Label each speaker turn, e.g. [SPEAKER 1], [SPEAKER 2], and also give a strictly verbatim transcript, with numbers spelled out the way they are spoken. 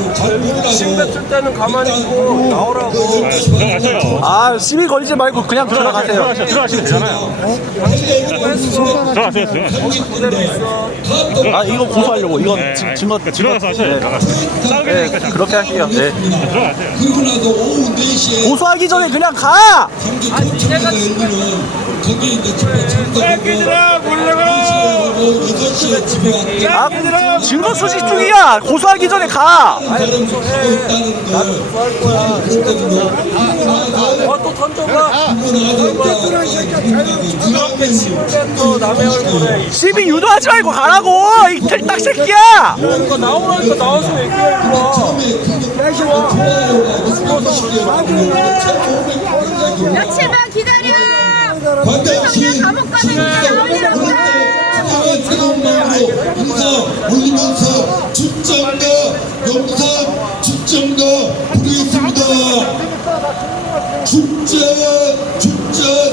[SPEAKER 1] 심 뱉을 때는 가만히 있고 나오라고.
[SPEAKER 2] 들어가세요.
[SPEAKER 3] 아 시비 걸리지 말고 그냥 들어가세요.
[SPEAKER 2] 들어가시면 되잖아요. 들어가세요.
[SPEAKER 1] 그대로 있어.
[SPEAKER 3] 아 이거 고소하려고 이건
[SPEAKER 2] 네,
[SPEAKER 3] 지-
[SPEAKER 2] 아니,
[SPEAKER 3] 증거
[SPEAKER 2] 그러니까 들어가서 하셔야 돼요. 싸우게
[SPEAKER 3] 네,
[SPEAKER 2] 되니까 자꾸
[SPEAKER 3] 그렇게 할게요. 네.
[SPEAKER 2] 들어가세요.
[SPEAKER 4] 그리고 나서 오후 네 시에
[SPEAKER 3] 고소하기 전에 그냥 가.
[SPEAKER 4] 경기 도청에서 열리는 거기에 이제 집회 참석하고 여섯 시에 집에
[SPEAKER 3] 아
[SPEAKER 4] 왔다.
[SPEAKER 3] 증거 수집 중이야. 고소하기 전에 가.
[SPEAKER 4] 사람이 가고 있다는 거
[SPEAKER 1] 할 거야. 어또 던져봐. 그렇게 심을 뱉어 남의 얼굴에.
[SPEAKER 3] 시비 유도하지 말고 가라고. 이 들딱 새끼야.
[SPEAKER 1] 그러니까 나오라니까 나와서 얘기해.
[SPEAKER 4] 처음에 그게 좋아요가
[SPEAKER 5] 며칠만 기다려.
[SPEAKER 4] 반드시
[SPEAKER 5] 감옥 가는 게 나오려고 해.
[SPEAKER 4] 새로운 마음으로 인사 올리면서 출정과 영상 출정과 부르겠습니다. 축제 축제